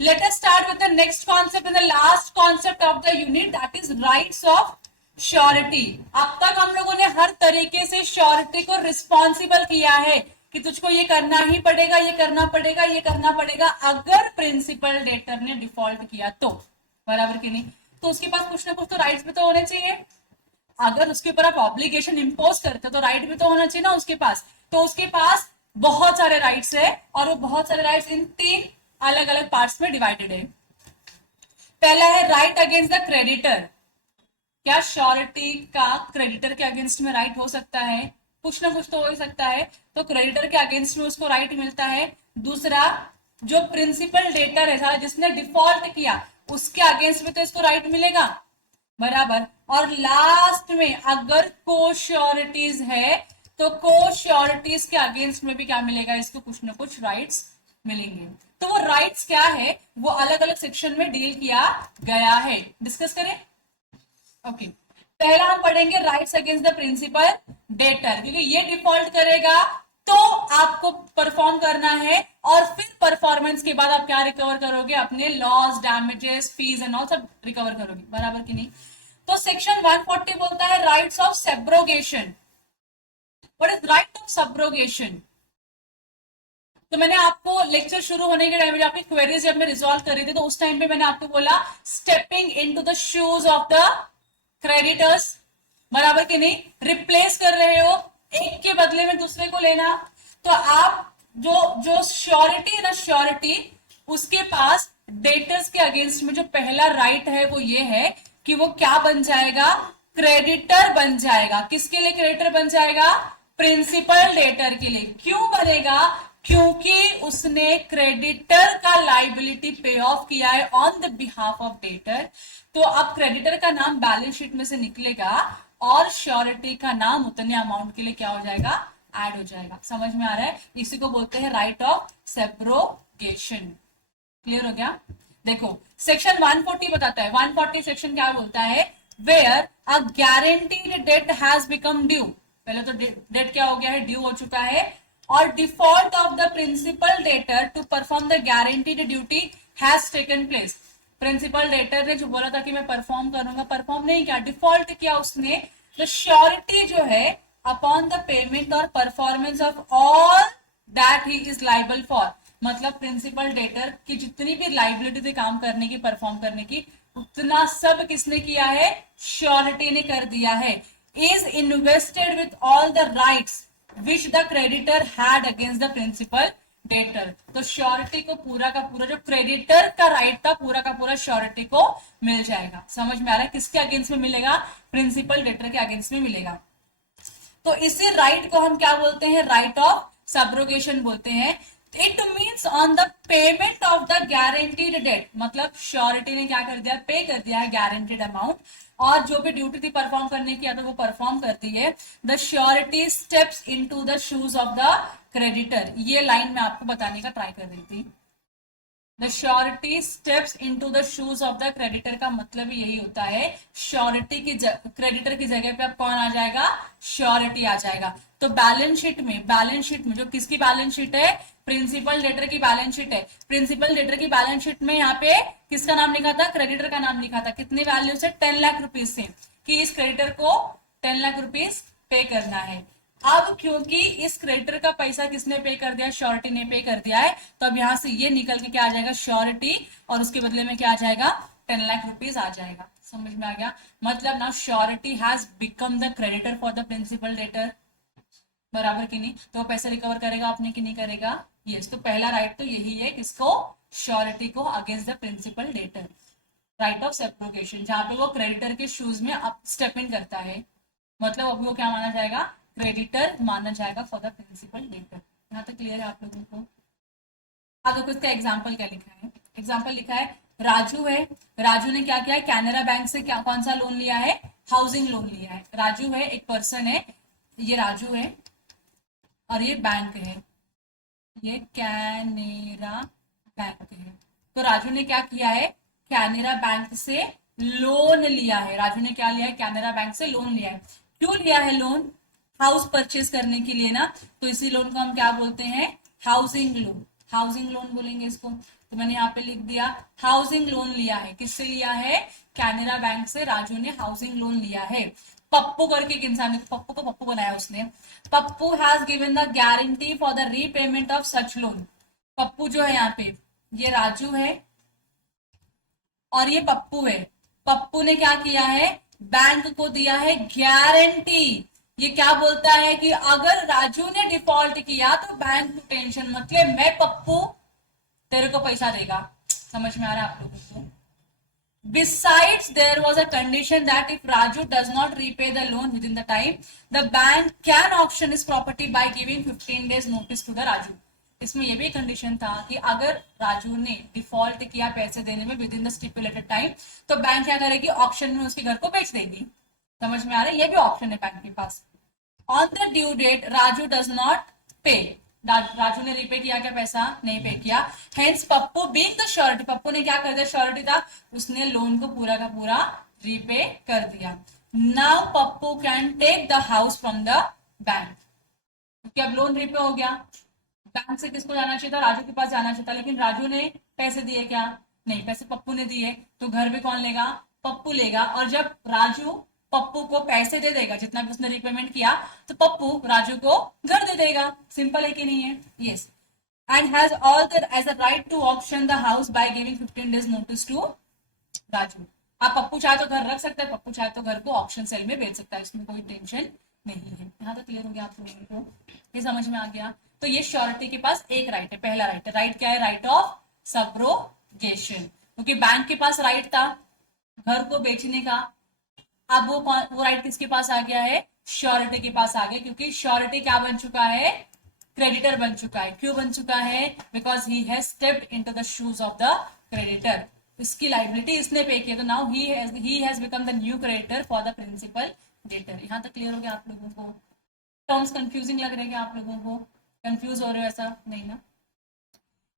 Let us start with the next concept and the last concept of the unit, that is rights of surety. अब तक हम लोगों ने हर तरीके से श्योरिटी को रिस्पॉन्सिबल किया है कि तुझको ये करना ही पड़ेगा, ये करना पड़ेगा, ये करना पड़ेगा, अगर प्रिंसिपल डेटर ने डिफॉल्ट किया तो, बराबर कि नहीं। तो उसके पास कुछ ना कुछ तो राइट्स भी तो होने चाहिए। अगर उसके ऊपर आप ऑब्लिगेशन इंपोज करते तो राइट भी तो होना चाहिए ना उसके पास। तो उसके पास बहुत सारे राइट्स है और वो बहुत सारे राइट्स इन 3 अलग अलग पार्ट्स में डिवाइडेड है। पहला है राइट अगेंस्ट द क्रेडिटर। क्या श्योरिटी का क्रेडिटर के अगेंस्ट में राइट हो सकता है? कुछ ना कुछ तो हो ही सकता है। तो क्रेडिटर के अगेंस्ट में उसको राइट मिलता है। दूसरा, जो प्रिंसिपल डेटर है सारा जिसने डिफॉल्ट किया उसके अगेंस्ट में तो इसको राइट मिलेगा, बराबर। और लास्ट में अगर को श्योरिटीज है तो को श्योरिटीज के अगेंस्ट में भी क्या मिलेगा, इसको कुछ ना कुछ राइट्स मिलेंगे। तो वो राइट्स क्या है वो अलग अलग सेक्शन में डील किया गया है। डिस्कस करें। ओके, पहला हम पढ़ेंगे rights against the principal debtor, क्योंकि ये डिफॉल्ट करेगा तो आपको परफॉर्म करना है और फिर परफॉर्मेंस के बाद आप क्या रिकवर करोगे, अपने loss, damages, fees and all सब रिकवर करोगे, बराबर कि नहीं। तो सेक्शन 140 बोलता है rights of subrogation. What is right of subrogation? तो मैंने आपको लेक्चर शुरू होने के टाइम आपकी क्वेरीज जब मैं रिजॉल्व कर रही थी तो उस टाइम पे मैंने आपको बोला stepping into the shoes of the creditors, बराबर कि नहीं। रिप्लेस कर रहे हो, एक के बदले में दूसरे को लेना। तो आप जो श्योरिटी है ना, श्योरिटी उसके पास डेटर्स के अगेंस्ट में जो पहला राइट है वो ये है कि वो क्या बन जाएगा, क्रेडिटर बन जाएगा। किसके लिए क्रेडिटर बन जाएगा? प्रिंसिपल डेटर के लिए। क्यों बनेगा? क्योंकि उसने क्रेडिटर का लाइबिलिटी पे ऑफ किया है on the behalf of debtor. तो अब क्रेडिटर का नाम बैलेंस शीट में से निकलेगा और श्योरिटी का नाम उतने अमाउंट के लिए क्या हो जाएगा, ऐड हो जाएगा। समझ में आ रहा है? इसी को बोलते हैं राइट ऑफ सब्रोगेशन। क्लियर हो गया? देखो सेक्शन 140 बताता है, 140 सेक्शन क्या बोलता है, where a guaranteed debt has become due. पहले तो डेट क्या हो गया है, ड्यू हो चुका है। और default of the principal debtor to perform the guaranteed duty has taken place. Principal debtor ने जो बोला था कि मैं परफॉर्म करूंगा, परफॉर्म नहीं किया, डिफॉल्ट किया उसने। तो श्योरिटी जो है अपॉन द पेमेंट और performance of all that he is liable for, मतलब प्रिंसिपल डेटर की जितनी भी लाइबिलिटी थी काम करने की, परफॉर्म करने की, उतना सब किसने किया है, श्योरिटी ने कर दिया है। Is invested with all the rights which the creditor had against the principal debtor. तो श्योरिटी को पूरा का पूरा जो क्रेडिटर का राइट था पूरा का पूरा श्योरिटी को मिल जाएगा। समझ में आ रहा है? किसके अगेंस्ट में मिलेगा? प्रिंसिपल डेटर के अगेंस्ट में मिलेगा। तो इसी राइट को हम क्या बोलते हैं, राइट ऑफ सब्रोगेशन बोलते हैं। It means on the payment of the guaranteed debt, मतलब श्योरिटी ने क्या कर दिया, पे कर दिया है गारंटीड अमाउंट, और जो भी ड्यूटी थी परफॉर्म करने की तो वो परफॉर्म कर दी है। The surety steps into the shoes of the creditor. ये लाइन मैं आपको बताने का ट्राई कर रही थी। The surety steps into the shoes of the creditor का मतलब यही होता है, श्योरिटी की क्रेडिटर की जगह पे अब कौन आ जाएगा, श्योरिटी आ जाएगा। तो बैलेंस शीट में जो किसकी बैलेंस शीट है, प्रिंसिपल डेटर की बैलेंस शीट है। प्रिंसिपल डेटर की बैलेंस शीट में यहाँ पे किसका नाम लिखा था, क्रेडिटर का नाम लिखा था। कितने वैल्यू से, 10 लाख रुपीज से, कि इस क्रेडिटर को 10 लाख रुपीज पे करना है। अब क्योंकि इस क्रेडिटर का पैसा किसने पे कर दिया, श्योरिटी ने पे कर दिया है, तो अब यहां से ये निकल के क्या आ जाएगा, श्योरिटी, और उसके बदले में क्या आ जाएगा, 10 लाख रुपीज आ जाएगा। समझ में आ गया? मतलब ना surety has become the creditor for the principal debtor, बराबर कि नहीं। तो पैसा रिकवर करेगा आपने कि नहीं करेगा, यस। तो पहला राइट तो यही है, किसको, श्योरिटी को against the principal debtor, right of subrogation, जहां पे वो क्रेडिटर के शूज में अप स्टेप इन करता है। मतलब अभी वो क्या माना जाएगा, क्रेडिटर माना जाएगा फॉर द प्रिंसिपल डेटर। यहाँ तक क्लियर है आप लोगों को? अब देखो इसका एग्जाम्पल क्या लिखा है। एग्जाम्पल लिखा है, राजू है, राजू ने क्या किया है, कैनरा बैंक से क्या कौन सा लोन लिया है, हाउसिंग लोन लिया है। राजू है, एक पर्सन है, ये राजू है और ये बैंक है, ये कैनेरा बैंक है। तो राजू ने क्या किया है, कैनेरा बैंक से लोन लिया है। राजू ने क्या लिया है, कैनेरा बैंक से लोन लिया है। क्यों लिया है लोन, हाउस परचेज करने के लिए ना, तो इसी लोन को हम क्या बोलते हैं, हाउसिंग लोन। हाउसिंग लोन बोलेंगे इसको। तो मैंने यहाँ पे लिख दिया हाउसिंग लोन लिया है। किससे लिया है? कैनरा बैंक से राजू ने हाउसिंग लोन लिया है। पप्पू करके एक इंसान है, पप्पू को पप्पू बनाया उसने। Pappu has given the guarantee for the repayment of such loan. Pappu जो है यहाँ पे, ये राजू है और ये पप्पू है। पप्पू ने क्या किया है? बैंक को दिया है गारंटी। ये क्या बोलता है कि अगर राजू ने डिफॉल्ट किया तो बैंक को टेंशन मत ले, मैं पप्पू तेरे को पैसा देगा। समझ में आ रहा है आप लोगों को? Besides, there was a condition that if Raju does not repay the loan within the time, the bank can auction his property by giving 15 days notice to the Raju. इसमें यह भी कंडीशन था कि अगर राजू ने डिफॉल्ट किया पैसे देने में with in the stipulated time, तो बैंक क्या करेगी? ऑक्शन में उसके घर को बेच देगी। समझ में आ रहा है? ये भी ऑप्शन है बैंक के पास। On the due date Raju does not pay, Raju ने रीपे किया क्या? पैसा नहीं पे किया। Hence Pappu being the surety, Pappu ने क्या कर दिया? श्योरिटी था, उसने लोन को पूरा का पूरा रीपे कर दिया। Now Pappu can take the house from the bank, क्योंकि अब लोन रीपे हो गया। बैंक से किसको जाना चाहिए था? राजू के पास जाना चाहिए था, लेकिन राजू ने पैसे दिए क्या? नहीं, पैसे पप्पू ने दिए, तो घर भी कौन लेगा? पप्पू लेगा। और जब राजू पप्पू को पैसे दे देगा जितना भी उसने रिपेमेंट किया, तो पप्पू राजू को घर दे देगा। सिंपल है कि नहीं है? Yes. And has all the as a right to option the house by giving 15 days notice to Raju. आप पप्पू चाहे तो घर रख सकते हैं, पप्पू चाहे तो घर को ऑप्शन सेल में बेच सकता है, इसमें कोई टेंशन नहीं है। यहाँ तक क्लियर हो गया आप लोगों को? ये समझ में आ गया? तो ये श्योरिटी के पास एक राइट है, पहला राइट है। राइट क्या है? राइट ऑफ सब्रोगेशन, क्योंकि बैंक के पास राइट था घर को बेचने का। अब वो राइट किसके पास आ गया है? श्योरिटी के पास आ गया, क्योंकि श्योरिटी क्या बन चुका है? क्रेडिटर बन चुका है। क्यों बन चुका है? Because he has stepped into the shoes of the creditor. इसकी लाइबिलिटी इसने पे की, तो now he has become the new creditor for the principal debtor. यहां तक क्लियर हो गया आप लोगों को? टर्म्स कंफ्यूजिंग लग रहे हैं क्या आप लोगों को? कंफ्यूज हो रहे हो ऐसा नहीं ना?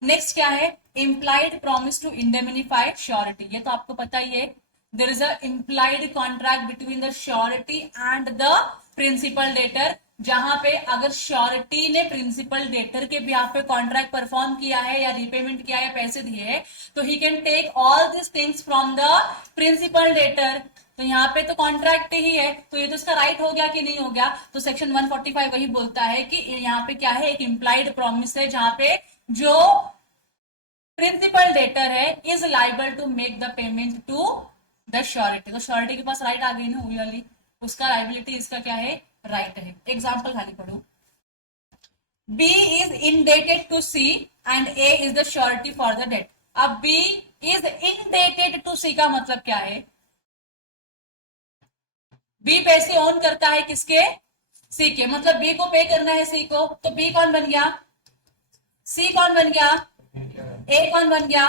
नेक्स्ट क्या है? Implied promise to indemnify surety. ये तो आपको पता ही है, there is a implied contract between the surety and the principal debtor, जहां पे अगर श्योरिटी ने प्रिंसिपल डेटर के बिहाफ पे कॉन्ट्रैक्ट परफॉर्म किया है या रिपेमेंट किया है या पैसे दिए हैं, तो he can take all this things from the principal debtor. तो यहाँ पे तो कॉन्ट्रैक्ट ही है, तो ये तो इसका राइट हो गया कि नहीं हो गया? तो सेक्शन 145 वही बोलता है कि यहाँ पे क्या है? एक इम्प्लाइड प्रॉमिस है, जहां पे जो प्रिंसिपल डेटर है is liable to make the payment to the surety. तो श्योरिटी के पास राइट आ गई ना, वाली उसका लाइबिलिटी इसका क्या है? राइट है। एग्जाम्पल खाली पढ़ो। B is indebted to C and A is the surety for the debt। अब B is indebted to C का मतलब क्या है? B पैसे ओन करता है किसके? C के, मतलब B को पे करना है C को, तो B कौन बन गया? C कौन बन गया? A कौन बन गया?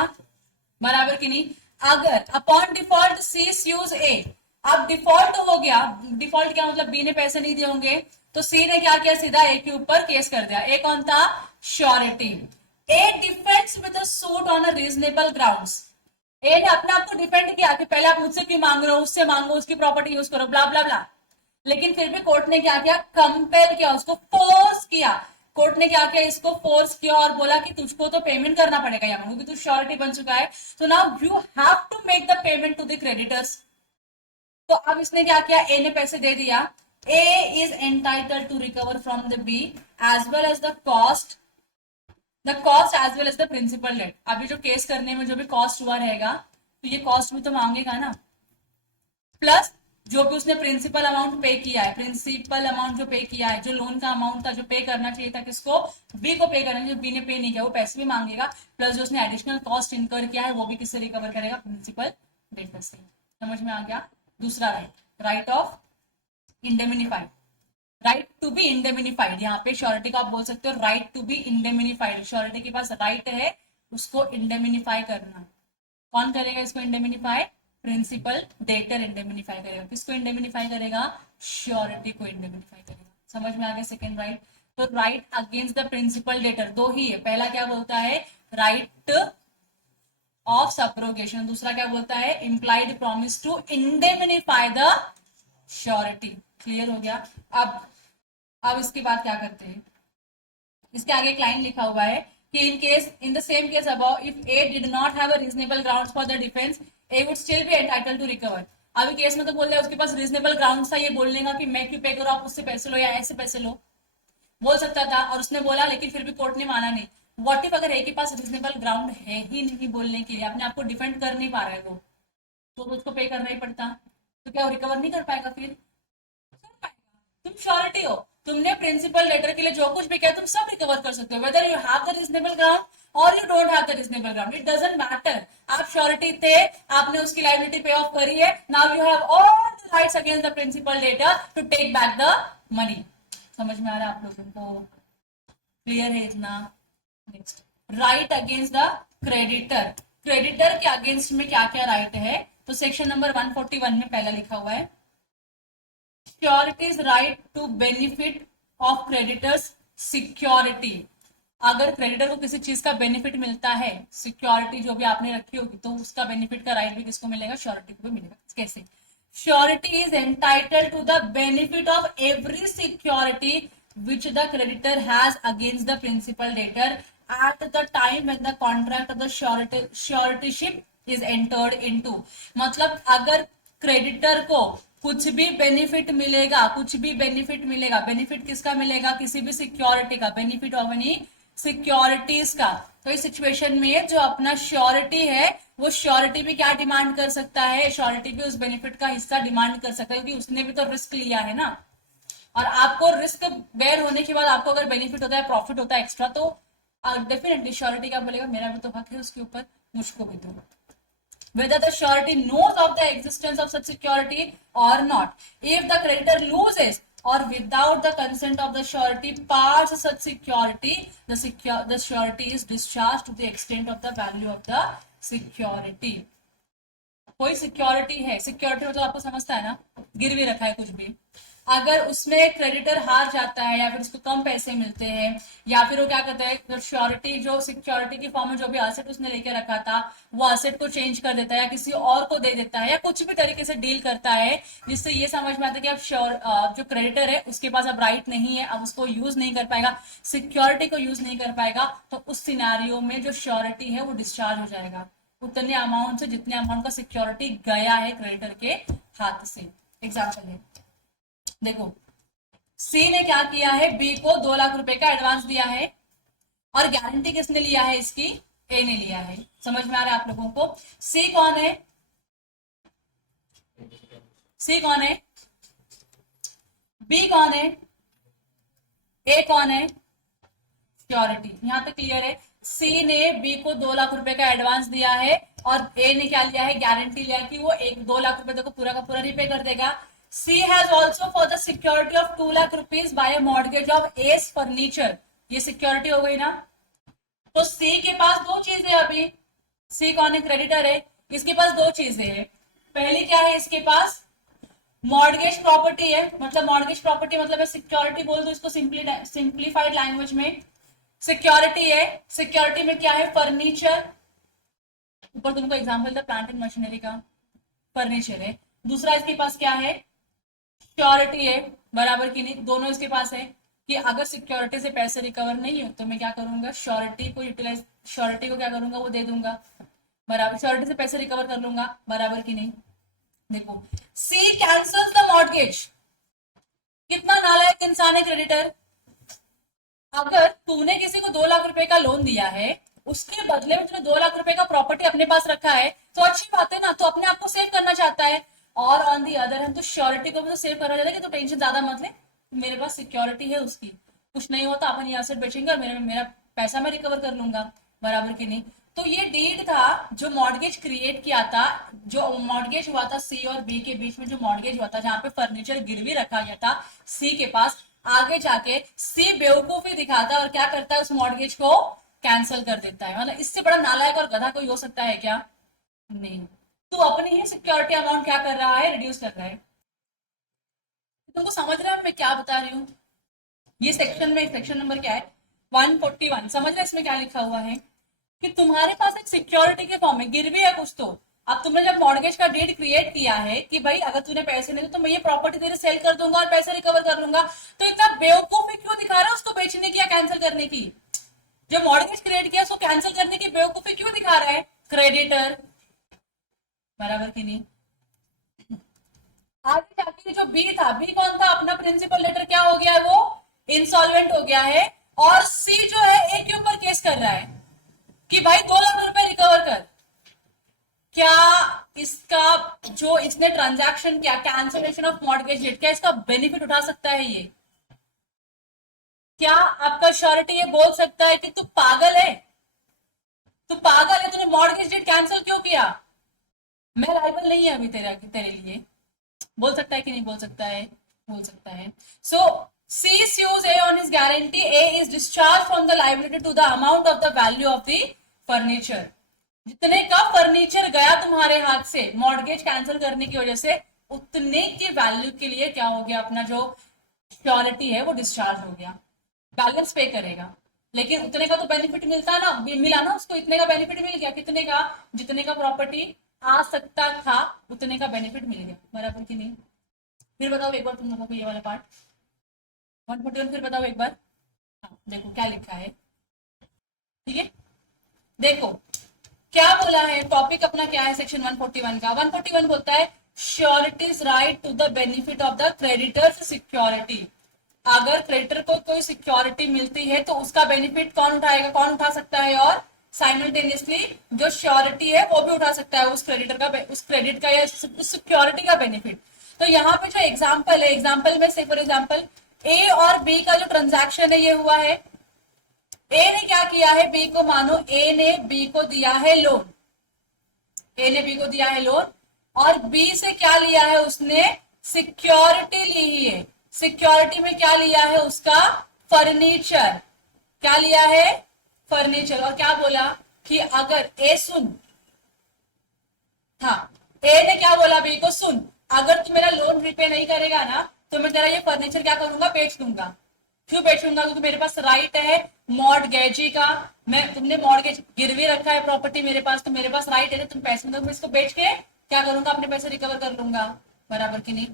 बराबर की नहीं? अगर upon default C sues A, अब डिफॉल्ट हो गया, डिफॉल्ट क्या मतलब? B ने पैसे नहीं दिए होंगे, तो C ने क्या किया? सीधा A के ऊपर केस कर दिया। A कौन था? Surety. A defends with a suit on a reasonable grounds. A ने अपने आप को डिफेंड किया कि पहले आप मुझसे क्यों मांग रहे हो, उससे मांगो, उसकी प्रॉपर्टी यूज करो, ब्ला ब्ला ब्ला। लेकिन फिर भी कोर्ट ने क्या किया? कंपेल किया, उसको फोर्स किया। कोर्ट ने क्या किया? इसको फोर्स किया और बोला कि तुझको तो पेमेंट करना पड़ेगा यहाँ, क्योंकि तू श्योरिटी बन चुका है, तो now you have to make the payment to the creditors. तो अब इसने क्या किया? ए ने पैसे दे दिया। A is entitled to recover from the B as well as the cost as well as the principal debt. अभी जो केस करने में जो भी कॉस्ट हुआ रहेगा, तो ये कॉस्ट भी तो मांगेगा ना, प्लस जो भी उसने प्रिंसिपल अमाउंट पे किया है, प्रिंसिपल अमाउंट जो पे किया है, जो लोन का अमाउंट था जो पे करना चाहिए था किसको? बी को पे करना, जो बी ने पे नहीं किया वो पैसे भी मांगेगा, प्लस जो उसने एडिशनल कॉस्ट इनकर किया है वो भी किससे रिकवर करेगा? प्रिंसिपल डेटर से। समझ में आ गया? दूसरा right, right of indemnified, right to be indemnified. यहाँ पे श्योरिटी को आप बोल सकते हो right to be indemnified. Surety के पास राइट है उसको इंडेमिनिफाई करना। कौन करेगा इसको इंडेमिनिफाई? प्रिंसिपल डेटर इंडेमिनिफाई करेगा। किसको इंडेमिनिफाई करेगा? श्योरिटी को इंडेमिनिफाई करेगा। समझ में आ गया? Second right. तो right against the principal debtor दो ही है। पहला क्या बोलता है? Right of subrogation. दूसरा क्या बोलता है? Implied promise to indemnify the surety. Clear हो गया? अब इसके बाद क्या करते हैं? इसके आगे एक लाइन लिखा हुआ है, कि in the same case above, if A did not have a reasonable grounds for the defense, A would still be entitled to recover. अभी केस में तो बोल रहा है उसके पास रीजनेबल ग्राउंड था ये बोलने का कि मैं क्यों पे करूँ, आप उससे पैसे लो या ऐसे पैसे लो, बोल सकता था, और उसने बोला, लेकिन फिर भी कोर्ट ने माना नहीं. व्हाट इफ अगर ए के पास रीजनेबल ग्राउंड है ही नहीं बोलने के लिए, अपने आप को डिफेंड कर नहीं पा रहा है वो, तो उसको पे करना ही पड़ता, तो क्या वो रिकवर नहीं कर पाएगा? फिर कर पाएगा. तुम श्योरिटी हो, तुमने प्रिंसिपल लेटर के लिए जो कुछ भी किया तुम सब रिकवर कर सकते हो, whether you have the reasonable ground और you don't have the reasonable ground, it doesn't matter. आप श्योरिटी थे, आपने उसकी लायबिलिटी पे ऑफ करी है, now you have all the rights against the principal debtor to take back the money. समझ में आ रहा है आप लोगों को? क्लियर है इतना? Next, right against the creditor. Creditor के अगेंस्ट में क्या क्या राइट है? तो सेक्शन नंबर 141 में पहला लिखा हुआ है, surety's right to benefit of creditor's security. अगर क्रेडिटर को किसी चीज का बेनिफिट मिलता है, सिक्योरिटी जो भी आपने रखी होगी, तो उसका बेनिफिट का राइट भी किसको मिलेगा? श्योरिटी को भी मिलेगा. कैसे? Surety is entitled to the benefit of every security which the creditor has against the principal debtor at the time when the contract of the suretyship is entered into. मतलब अगर creditor को कुछ भी benefit मिलेगा, कुछ भी benefit मिलेगा, benefit किसका मिलेगा? किसी भी सिक्योरिटी का, बेनिफिट ऑफ एनी सिक्योरिटीज का. तो इस सिचुएशन में जो अपना श्योरिटी है वो श्योरिटी भी क्या डिमांड कर सकता है? श्योरिटी भी उस बेनिफिट का हिस्सा डिमांड कर सकता है, क्योंकि उसने भी तो रिस्क लिया है ना. और आपको रिस्क बेयर होने के बाद आपको अगर बेनिफिट होता है, प्रॉफिट होता है एक्स्ट्रा, तो डेफिनेटली श्योरिटी क्या बोलेगा? मेरा भी तो हक है उसके ऊपर, मुझको भी दो. whether the surety knows of the existence of such security or not. If the creditor loses or without the consent of the surety parts such security, the surety is discharged to the extent of the value of the security. कोई security है, security मतलब आपको समझता है ना, गिरवी रखा है कुछ भी, अगर उसमें क्रेडिटर हार जाता है या फिर उसको कम पैसे मिलते हैं, या फिर वो क्या कहता है, श्योरिटी जो सिक्योरिटी की फॉर्म में जो भी असेट उसने लेके रखा था वो असेट को चेंज कर देता है या किसी और को दे देता है, या कुछ भी तरीके से डील करता है जिससे ये समझ में आता है कि अब जो क्रेडिटर है उसके पास अब राइट नहीं है, अब उसको यूज नहीं कर पाएगा, सिक्योरिटी को यूज नहीं कर पाएगा, तो उस सिनारियो में जो श्योरिटी है वो डिस्चार्ज हो जाएगा उतने अमाउंट से जितने अमाउंट का सिक्योरिटी गया है क्रेडिटर के हाथ से. एग्जाम्पल है, देखो सी ने क्या किया है, बी को 2 लाख रुपए का एडवांस दिया है और गारंटी किसने लिया है इसकी? ए ने लिया है. समझ में आ रहा है आप लोगों को? सी कौन है? सी कौन है? बी कौन है? ए कौन है? सिक्योरिटी. यहां तक क्लियर है? सी ने बी को 2 लाख रुपए का एडवांस दिया है और ए ने क्या लिया है? गारंटी लिया कि वो 2 लाख रुपए को पूरा का पूरा रिपे कर देगा. C has also for the security of 2 lakh rupees by a mortgage of A's furniture. ये सिक्योरिटी हो गई ना. तो C के पास 2 चीजें है. अभी C कौन है? क्रेडिटर है. इसके पास 2 चीजें हैं. पहली क्या है इसके पास? मॉर्गेज प्रॉपर्टी है. मतलब मॉर्गेज प्रॉपर्टी मतलब सिक्योरिटी बोल दो इसको सिंप्लीफाइड लैंग्वेज में. सिक्योरिटी है. सिक्योरिटी में क्या है? फर्नीचर. ऊपर तुमको एग्जाम्पल था प्लांट एंड मशीनरी का, फर्नीचर है. दूसरा इसके पास क्या है? सिक्योरिटी है. बराबर की नहीं? दोनों इसके पास है कि अगर सिक्योरिटी से पैसे रिकवर नहीं हो तो मैं क्या करूंगा? श्योरिटी को यूटिलाइज, श्योरिटी को क्या करूंगा? वो दे दूंगा. बराबर, श्योरिटी से पैसे रिकवर कर लूंगा. बराबर की नहीं? देखो, सी कैंसल्स द मॉर्गेज. कितना नालायक इंसान है क्रेडिटर. अगर तूने किसी को 2 लाख रुपए का लोन दिया है, उसके बदले में तूने 2 लाख रुपए का प्रॉपर्टी अपने पास रखा है, तो अच्छी बात है ना, तो अपने आप को सेव करना चाहता है. और ऑन दी अदर हैंड तो श्योरिटी को भी तो सेव करना चाहता है कि तो टेंशन ज्यादा मत ले, मेरे पास सिक्योरिटी है उसकी, कुछ नहीं होता अपन ये एसेट बेचेंगे और मेरा पैसा मैं रिकवर कर लूंगा. बराबर की नहीं? तो ये डीड था जो मॉर्गेज क्रिएट किया था, जो मॉर्गेज हुआ था सी और बी के बीच में, जो मॉर्गेज हुआ था जहां पे फर्नीचर गिरवी रखा गया था सी के पास. आगे जाके सी बेवकूफी दिखाता है और क्या करता है? उस मॉर्गेज को कैंसिल कर देता है. मतलब इससे बड़ा नालायक और गधा कोई हो सकता है क्या? नहीं. तो अपनी ही सिक्योरिटी अमाउंट क्या कर रहा है? रिड्यूस कर रहा है. तुमको समझ रहा है मैं क्या बता रही हूँ? ये सेक्शन में, सेक्शन नंबर क्या है? 141. समझ रहे इसमें क्या लिखा हुआ है कि तुम्हारे पास एक सिक्योरिटी के फॉर्म में गिरवी है कुछ, तो अब तुमने जब मॉर्गेज का डीड क्रिएट किया है कि भाई अगर तूने पैसे नहीं तो मैं ये प्रॉपर्टी तेरे सेल कर दूंगा और पैसे रिकवर कर लूंगा, तो इतना बेवकूफी क्यों दिखा रहा है उसको बेचने की या कैंसिल करने की? जो मॉर्गेज क्रिएट किया उसको कैंसिल करने की बेवकूफी क्यों दिखा रहा है क्रेडिटर, बराबर की नहीं। आगे जाके जो बी था, बी कौन था, अपना प्रिंसिपल लेटर क्या हो गया है, वो इंसॉल्वेंट हो गया है। और सी जो है ए के ऊपर केस कर रहा है कि भाई 2 लाख रुपए रिकवर कर। क्या इसका जो इसने ट्रांजैक्शन किया, कैंसिलेशन ऑफ मॉर्गेज डेट, क्या इसका बेनिफिट उठा सकता है ये? क्या आपका श्योरिटी ये बोल सकता है कि तू पागल है, तू पागल है, तूने मॉर्गेज डेट कैंसिल क्यों किया, मैं लाइबल नहीं है अभी तेरे लिए? बोल सकता है कि नहीं बोल सकता है? बोल सकता है। सो C sues A on his guarantee. A is discharged from the liability to the amount of the value of the furniture. जितने का फर्नीचर गया तुम्हारे हाथ से मॉर्गेज कैंसिल करने की वजह से, उतने के वैल्यू के लिए क्या हो गया, अपना जो श्योरिटी है वो डिस्चार्ज हो गया। बैलेंस पे करेगा, लेकिन उतने का तो बेनिफिट मिलता ना, मिला ना उसको, इतने का बेनिफिट मिल गया। कितने का? जितने का प्रॉपर्टी आ सकता था उतने का बेनिफिट मिल गया, बराबर की नहीं। फिर बताओ एक बार तुम लोगों को ये वाला पार्ट 141 फिर बताओ एक बार। हाँ, देखो क्या लिखा है, ठीक है। देखो क्या बोला है, टॉपिक अपना क्या है सेक्शन 141 का। 141 बोलता है surety's right to the benefit of the creditor's security. अगर क्रेडिटर को कोई सिक्योरिटी मिलती है तो उसका बेनिफिट कौन उठाएगा, कौन उठा सकता है, और साइमल्टेनियसली जो श्योरिटी है वो भी उठा सकता है उस क्रेडिटर का, उस क्रेडिट का या उस सिक्योरिटी का बेनिफिट। तो यहाँ पे जो एग्जाम्पल है, एग्जाम्पल में से फॉर एग्जाम्पल ए और बी का जो ट्रांजैक्शन है ये हुआ है। ए ने क्या किया है, बी को, मानो ए ने बी को दिया है लोन, ए ने बी को दिया है लोन, और बी से क्या लिया है उसने, सिक्योरिटी ली है। सिक्योरिटी में क्या लिया है उसका, फर्नीचर। क्या लिया है, फर्नीचर। और क्या बोला कि अगर ए सुन, हाँ, ए ने क्या बोला बी को, सुन अगर तू मेरा लोन रिपे नहीं करेगा ना तो मैं तेरा ये फर्नीचर क्या करूंगा, बेच दूंगा। क्यों बेचूंगा, क्योंकि मेरे पास राइट है मॉर्गेजी का, मैं, तुमने मॉर्गेज गिरवी रखा है प्रॉपर्टी मेरे पास, तो मेरे पास राइट है, तुम पैसे में, मैं इसको बेच के क्या करूंगा, अपने पैसे रिकवर कर लूंगा, बराबर की नहीं।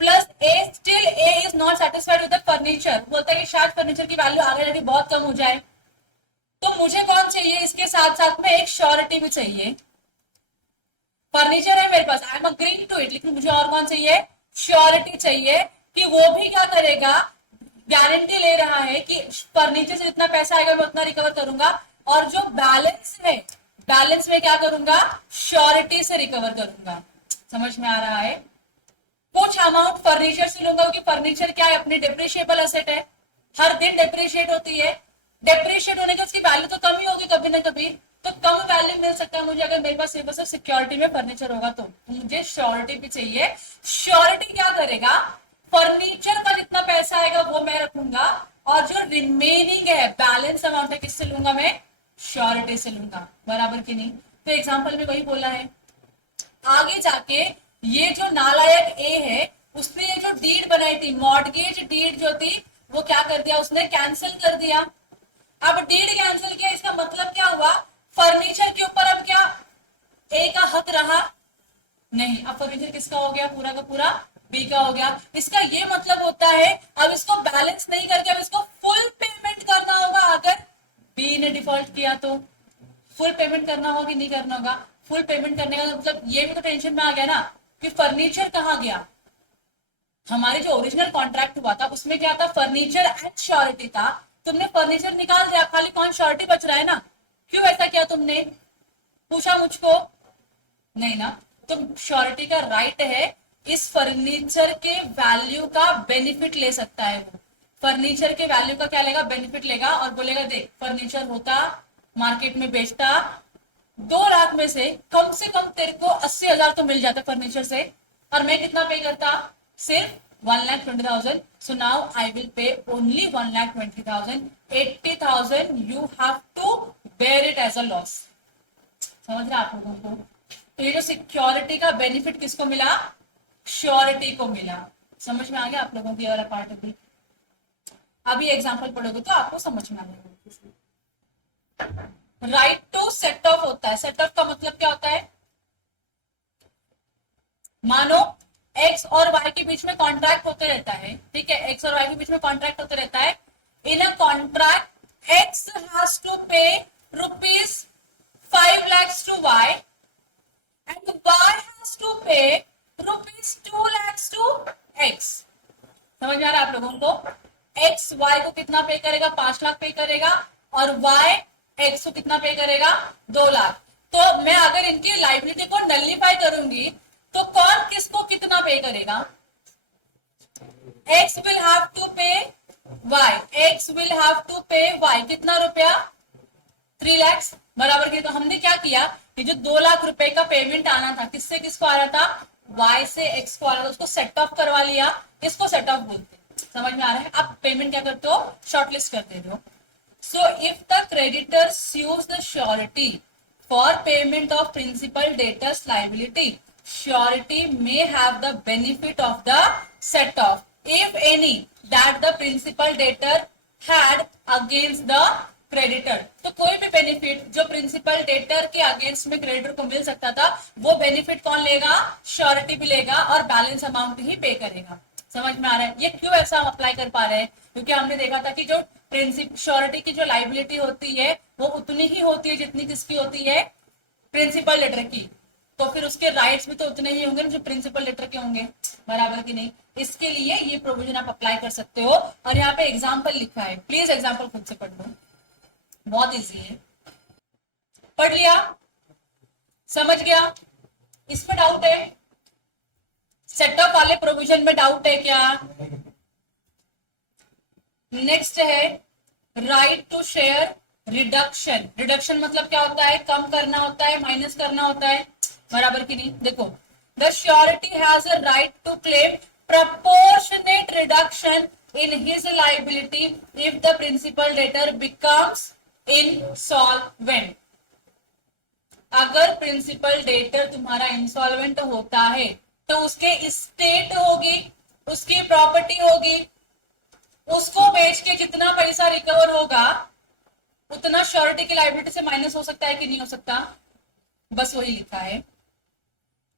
Plus A still a is not satisfied with the furniture, बोलता है कि शायद फर्नीचर की वैल्यू आगे जाके बहुत कम हो जाए, तो मुझे कौन चाहिए, इसके साथ साथ में एक श्योरिटी भी चाहिए। फर्नीचर है मेरे पास, I am agreeing to it, लेकिन मुझे और कौन चाहिए, श्योरिटी चाहिए कि वो भी क्या करेगा, गारंटी ले रहा है कि फर्नीचर से जितना पैसा आएगा मैं उतना रिकवर करूंगा, और जो बैलेंस है, बैलेंस में क्या करूंगा, श्योरिटी से रिकवर करूंगा। समझ में आ रहा है? कुछ अमाउंट फर्नीचर से लूंगा क्योंकि फर्नीचर क्या है, अपनी डिप्रिशिएबल एसेट है, हर दिन डिप्रिशिएट होती है, डिप्रिशिएट होने की उसकी वैल्यू तो कम ही होगी कभी ना कभी, तो कम वैल्यू मिल सकता है मुझे अगर मेरे पास सिर्फ सिक्योरिटी में फर्नीचर होगा तो मुझे श्योरिटी भी चाहिए। श्योरिटी क्या करेगा, फर्नीचर का जितना पैसा आएगा वो मैं रखूंगा, और जो रिमेनिंग है बैलेंस अमाउंट है किससे लूंगा मैं, श्योरिटी से लूंगा, बराबर की नहीं। तो एग्जाम्पल में वही बोला है। आगे जाके ये जो नालायक ए है उसने ये जो डीड बनाई थी, मॉर्गेज डीड जो थी वो क्या कर दिया, उसने कैंसिल कर दिया। अब डीड कैंसिल किया, इसका मतलब क्या हुआ, फर्नीचर के ऊपर अब क्या ए का हक रहा नहीं, अब फर्नीचर किसका हो गया, पूरा का पूरा बी का हो गया। इसका ये मतलब होता है अब इसको बैलेंस नहीं करके अब इसको फुल पेमेंट करना होगा। अगर बी ने डिफॉल्ट किया तो फुल पेमेंट करना होगा कि नहीं करना होगा, फुल पेमेंट करने का मतलब ये भी तो टेंशन में आ गया ना कि फर्नीचर कहाँ गया। हमारे जो ओरिजिनल कॉन्ट्रैक्ट हुआ था उसमें क्या था, फर्नीचर एंड श्योरिटी था, तुमने फर्नीचर निकाल दिया, खाली कौन श्योरिटी बच रहा है ना। क्यों ऐसा किया तुमने, पूछा मुझको नहीं ना। तुम श्योरिटी का राइट है, इस फर्नीचर के वैल्यू का बेनिफिट ले सकता है वो, फर्नीचर के वैल्यू का क्या लेगा, बेनिफिट लेगा, और बोलेगा देख फर्नीचर होता मार्केट में बेचता 2 लाख में से कम तेरे को 80,000 तो मिल जाता फर्नीचर से, और मैं कितना पे करता, सिर्फ 1,20,000। So now I will pay only 1,20,000, 80,000 you have to bear it as a loss. समझ रहे आप लोगों को? तो ये जो सिक्योरिटी का बेनिफिट किसको मिला, श्योरिटी को मिला। समझ में आ गया आप लोगों को ये वाला पार्ट? अभी एग्जांपल पढ़ोगे तो आपको समझ में आ जाएगा। राइट टू सेट ऑफ होता है, सेट ऑफ का मतलब क्या होता है, मानो एक्स और वाई के बीच में कॉन्ट्रैक्ट होते रहता है, ठीक है, एक्स और वाई के बीच में कॉन्ट्रैक्ट होते रहता है। In a contract X has to pay rupees 5 lakhs to Y and Y has to pay rupees 2 lakhs to X. समझ में आ रहा है आप लोगों को? X Y को कितना पे करेगा? 5 लाख पे करेगा और Y X को कितना पे करेगा? 2 लाख. तो मैं अगर इनकी लाइबिलिटी को नलिफाई करूंगी तो कौन किसको कितना पे करेगा? X will have to pay Y. X will have to pay Y. कितना रुपया? 3 lakhs बराबर की. तो हमने क्या किया कि जो 2 लाख रुपए का पेमेंट आना था किससे किसको आ रहा था? Y से X को आ रहा था, उसको सेट ऑफ करवा लिया. इसको सेट ऑफ बोलते हैं. समझ में आ रहा है? आप पेमेंट क्या करते हो? शॉर्टलिस्ट करते हो. So if the creditor sues the surety for payment of principal debtors liability, surety may have the benefit of the set off, if any, that the principal debtor had against the creditor. तो कोई भी benefit जो principal debtor के against में creditor को मिल सकता था वो बेनिफिट कौन लेगा? श्योरिटी भी लेगा और बैलेंस अमाउंट ही पे करेगा. समझ में आ रहा है? ये क्यों ऐसा अप्लाई कर पा रहे हैं? क्योंकि हमने देखा था कि जो प्रिंसिपल श्योरिटी की जो लाइबिलिटी होती है वो उतनी ही होती है जितनी किसकी होती है? प्रिंसिपल लेटर की. तो फिर उसके राइट्स भी तो उतने ही होंगे जो प्रिंसिपल लेटर के होंगे. बराबर की नहीं? इसके लिए ये प्रोविजन आप अप्लाई कर सकते हो. और यहाँ पे एग्जाम्पल लिखा है, प्लीज एग्जाम्पल खुद से पढ़ लो, बहुत इजी है. पढ़ लिया? समझ गया? इस पे डाउट है? सेटअप वाले प्रोविजन में डाउट है क्या? नेक्स्ट है right to share reduction. Reduction मतलब क्या होता है? कम करना होता है, माइनस करना होता है. बराबर की नहीं? देखो, the surety has a right to claim proportionate reduction in his liability if the principal debtor becomes insolvent. अगर प्रिंसिपल डेटर तुम्हारा इंसॉल्वेंट होता है तो उसके स्टेट होगी, उसकी प्रॉपर्टी होगी, उसको बेच के जितना पैसा रिकवर होगा उतना श्योरिटी की लाइबिलिटी से माइनस हो सकता है कि नहीं हो सकता? बस वही लिखा है.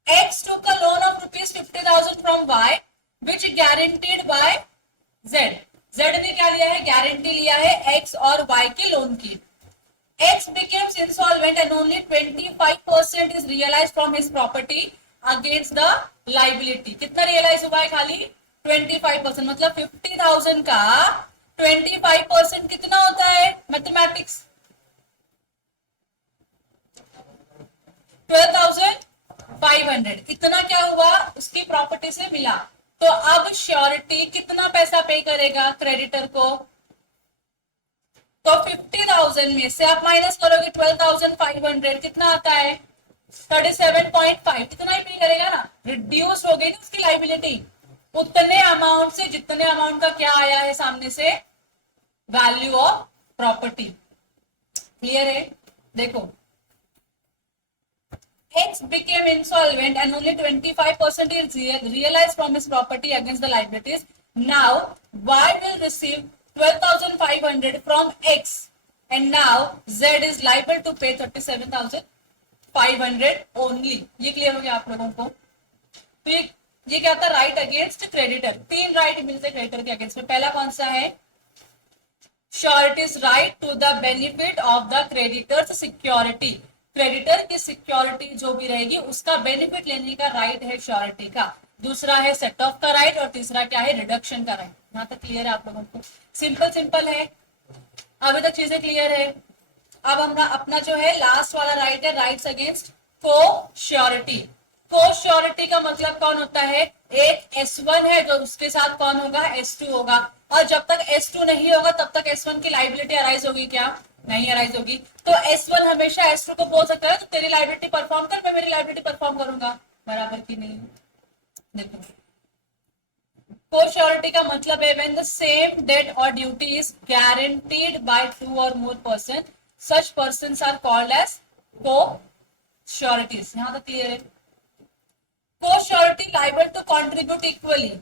X took a loan of rupees 50,000 from Y which guaranteed by Z. Z ने क्या लिया है? गारंटी लिया है X और Y के लोन की. X becomes insolvent and only 25% is realized from his property against the liability. कितना रियलाइज हुआ है? खाली 25%. मतलब 50,000 का 25% कितना होता है? मैथमेटिक्स 12,500. इतना क्या हुआ? उसकी प्रॉपर्टी से मिला. तो अब श्योरिटी कितना पैसा पे करेगा क्रेडिटर को? तो 50,000 में से आप माइनस करोगे 12,500, कितना आता है? 37.5. कितना ही पे करेगा ना? रिड्यूस हो गई ना उसकी लाइबिलिटी उतने अमाउंट से जितने अमाउंट का क्या आया है सामने से? Value of property. क्लियर है? देखो, X became insolvent and only 25% is realized from his property against the liabilities. Now, Y will receive 12,500 from X and now Z is liable to pay 37,500 only. ये clear हो गया आप लोगों को? तो ये क्या होता है? Right against creditor. 3 राइट मिलते क्रेडिटर के अगेंस्ट में. पहला कौन सा है? Surety's right to the benefit of the creditor's security. Creditor की सिक्योरिटी जो भी रहेगी उसका बेनिफिट लेने का राइट है श्योरिटी का. दूसरा है सेट ऑफ का राइट और तीसरा क्या है? रिडक्शन का राइट. यहाँ तक क्लियर है आप लोगों को? सिंपल है. अभी तक चीजें क्लियर है? अब हमरा अपना जो है लास्ट वाला राइट है राइट्स अगेंस्ट को श्योरिटी. को श्योरिटी का मतलब कौन होता है? एक S1 है जो उसके साथ कौन होगा? S2 होगा. और जब तक S2 नहीं होगा तब तक S1 की लाइबिलिटी अराइज होगी क्या? नहीं अराइज होगी. तो S1 हमेशा S2 को बोल सकता है तो तेरी लाइबिलिटी परफॉर्म कर, मैं मेरी लाइबिलिटी परफॉर्म करूंगा. बराबर की नहीं? देखो, को-श्योरिटी का मतलब है व्हेन द सेम डेट और ड्यूटी इज गारंटीड बाय 2 और more person, such persons are called as co-sureties. यहां तक क्लियर है? Co-surety liable to contribute equally.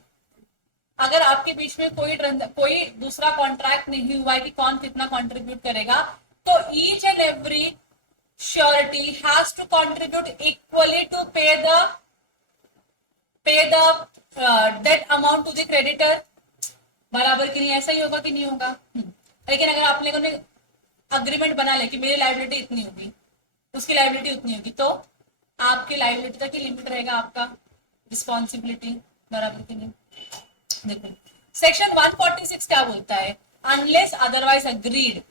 अगर आपके बीच में कोई दूसरा कॉन्ट्रैक्ट नहीं हुआ है कि कौन कितना कंट्रीब्यूट करेगा, तो each and every surety has to contribute equally to pay the debt amount to the creditor. बराबर की नहीं? ऐसा ही होगा कि नहीं होगा? लेकिन अगर आप लोगों ने अग्रीमेंट बना ले कि मेरी लाइबिलिटी इतनी होगी, उसकी लाइबिलिटी उतनी होगी, तो आपकी लाइबिलिटी तक ही लिमिट रहेगा आपका रिस्पॉन्सिबिलिटी, बराबर की नहीं। देखो सेक्शन 146 क्या बोलता है, unless otherwise agreed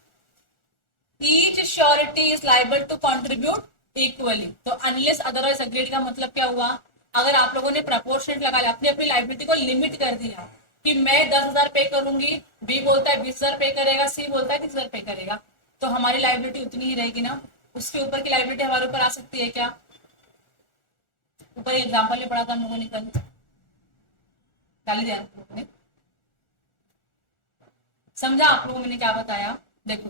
each surety is liable to contribute equally. तो अनलेस अदरवाइज अग्रीड का मतलब क्या हुआ, अगर आप लोगों ने प्रपोर्शनेट लगा लिया, अपनी अपनी लाइबिलिटी को लिमिट कर दिया कि मैं 10,000 पे करूंगी, बी बोलता है 20,000 पे करेगा, सी बोलता है 30,000 पे करेगा, तो हमारी लाइबिलिटी उतनी ही रहेगी ना, उसके ऊपर की लाइबिलिटी हमारे ऊपर आ सकती है क्या। ऊपर एग्जाम्पल में पढ़ा था हम लोगों ने कल, डाली दिया आप लोगों ने, समझा आप लोगों ने क्या बताया। देखो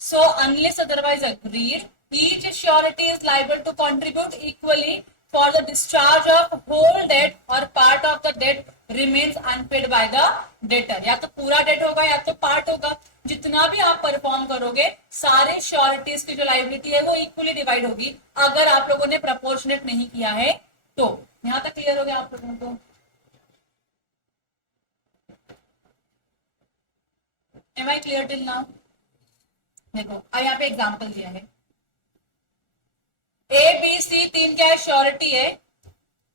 so unless otherwise agreed each surety is liable to contribute equally for the discharge of whole debt or part of the debt remains unpaid by the debtor। या तो पूरा डेट होगा या तो पार्ट होगा, जितना भी आप परफॉर्म करोगे सारे श्योरिटीज की जो लाइबिलिटी है वो इक्वली डिवाइड होगी, अगर आप लोगों ने प्रपोर्शनेट नहीं किया है तो। यहां तक क्लियर हो गया आप लोगों को। Am I clear till now? देखो यहाँ पे एग्जांपल दिया है, ए बी सी तीन क्या है, श्योरिटी है,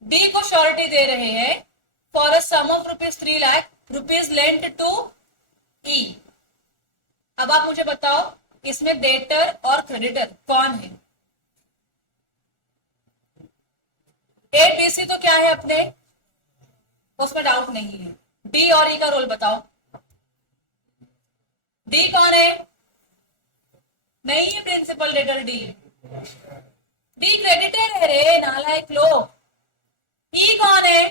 डी को श्योरिटी दे रहे हैं for a sum of ₹3 lakh rupees lent to E. अब आप मुझे बताओ इसमें डेटर और क्रेडिटर कौन है। ए बी सी तो क्या है अपने, उसमें डाउट नहीं है। डी और ई का रोल बताओ। डी कौन है, नहीं है प्रिंसिपल डेटर, डी क्रेडिटर है रे नालायक लोग। ई कौन है,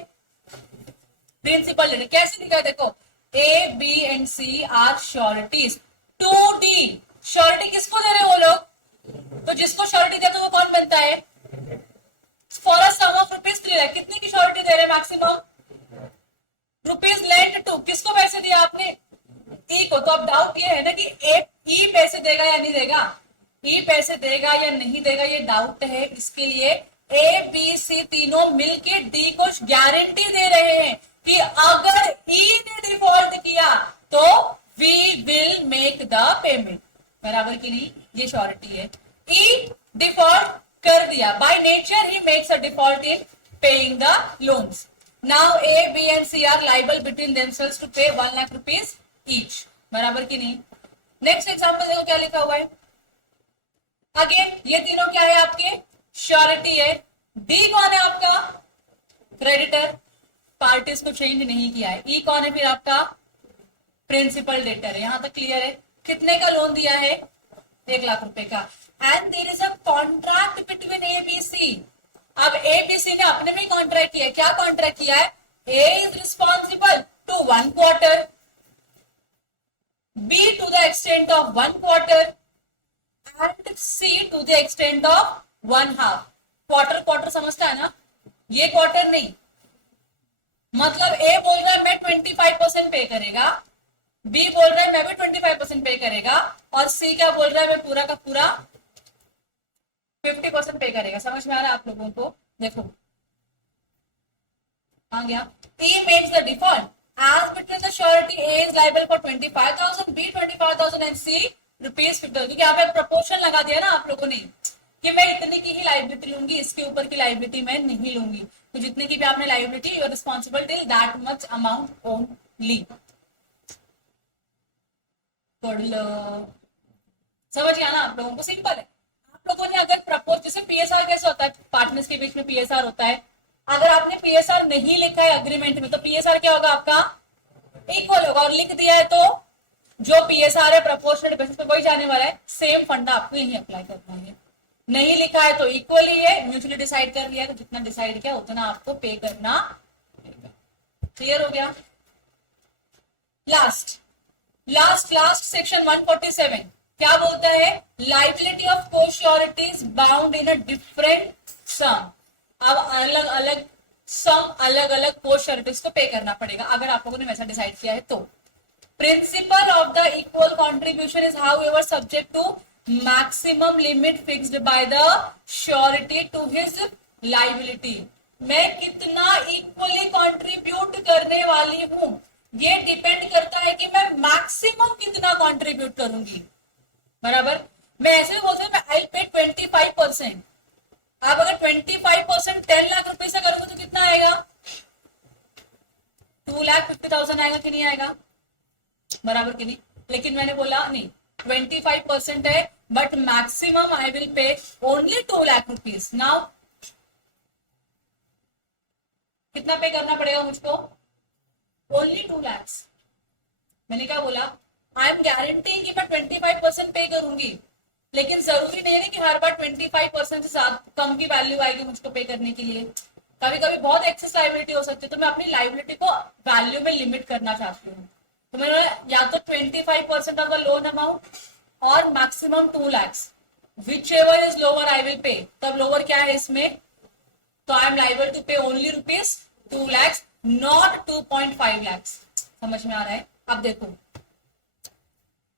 प्रिंसिपल डेटर। कैसे लिखा है देखो, A B and C are sureties to D. Surety किसको दे रहे हो लोग, तो जिसको श्योरिटी दे तो वो कौन बनता है, for a sum of ₹3 lakh. कितने की श्योरिटी दे रहे हैं मैक्सिमम, रुपीज लेंट टू, किसको पैसे दिया आपने, ई को। तो अब डाउट ये है ना कि ई पैसे देगा या नहीं देगा, ई पैसे देगा या नहीं देगा, ये डाउट है। इसके लिए ए बी सी तीनों मिलके डी को गारंटी दे रहे हैं कि अगर ई ने डिफॉल्ट किया तो we will make the payment, बराबर की नहीं, ये श्योरिटी है। ई डिफॉल्ट कर दिया, by nature he makes a default in paying the loans. Now A B and C are liable between themselves to pay 1 lakh rupees each, बराबर की नहीं। नेक्स्ट एग्जांपल देखो क्या लिखा हुआ है, अगेन ये तीनों क्या है आपके, श्योरिटी है। डी कौन है आपका, क्रेडिटर, पार्टीज को चेंज नहीं किया है। ई कौन है फिर आपका, प्रिंसिपल डेटर है। यहां तक क्लियर है। कितने का लोन दिया है, 1 लाख रुपए का। And there is a contract between A B C. अब ए बी सी ने अपने में कॉन्ट्रैक्ट किया है, क्या कॉन्ट्रैक्ट किया है, A is responsible to 1 quarter, B to the extent of 1 quarter and C to the extent of 1 half। Quarter समझता है ना, ये क्वार्टर नहीं, मतलब A बोल रहा है मैं 25% पे करेगा, B बोल रहा है मैं भी 25% पे करेगा, और C क्या बोल रहा है मैं पूरा का पूरा 50% पे करेगा। समझ में आ रहा है आप लोगों को। देखो आ गया, E makes the default as between the surety A is liable for 25,000, B 25,000 and C ₹50,000। क्योंकि यहाँ पे प्रपोर्शन लगा दिया ना आप लोगों ने कि मैं इतने की ही लाइबिलिटी लूंगी, इसके ऊपर की लाइबिलिटी मैं नहीं लूंगी। तो जितने की भी आपने liability, you are responsible till that much amount only. समझ गया ना आप लोगों को, सिंपल है। आप लोगों ने अगर प्रपोज, जैसे पीएसआर कैसे होता है, पार्टनर्स के बीच में पीएसआर होता है, अगर आपने पीएसआर नहीं लिखा है अग्रीमेंट में तो पीएसआर क्या होगा आपका, इक्वल होगा। और लिख दिया है तो जो पीएसआर है प्रोपोर्शनल बेसिस पे वही जाने वाला है, सेम फंडा आपको यही अप्लाई करना है। नहीं लिखा है तो इक्वली है, म्यूचुअली डिसाइड कर लिया है तो जितना डिसाइड किया उतना आपको पे करना। क्लियर हो गया। लास्ट सेक्शन 147 क्या बोलता है, liability of co-sureties bound in a different sum. अब अलग अलग सम, अलग अलग को-श्योरिटीज को पे करना पड़ेगा अगर आप लोगों ने वैसा डिसाइड किया है तो। Principal of the equal contribution is however subject to maximum limit fixed by the surety to his liability. मैं कितना इक्वली कंट्रीब्यूट करने वाली हूं ये डिपेंड करता है कि मैं मैक्सिमम कितना कंट्रीब्यूट करूंगी, बराबर। मैं ऐसे भी बोलती हूँ मैं आई पे 25%। आप अगर 25% 10 लाख रुपए से करोगे तो कितना आएगा? 2,50,000 आएगा कि नहीं आएगा? बराबर कि नहीं? लेकिन मैंने बोला नहीं, 25% है but maximum I will pay only 2 lakh rupees. Now कितना पे करना पड़ेगा मुझको? Only 2 lakhs। मैंने क्या बोला? आई एम गारंटी कि मैं 25% पे करूंगी, लेकिन जरूरी नहीं है कि हर बार 25% से कम की वैल्यू आएगी मुझको पे करने के लिए। कभी कभी बहुत एक्सेस लाइबिलिटी हो सकती है, तो मैं अपनी लाइबिलिटी को वैल्यू में लिमिट करना चाहती हूँ। तो मैंने या तो 25% ऑफ द लोन अमाउंट और maximum 2 lakhs, which ever is lower I will पे। तब लोअर क्या है इसमें? तो आई एम लाइबल टू पे only rupees 2 lakhs, not 2.5 lakhs। समझ में आ रहा है? अब देखो,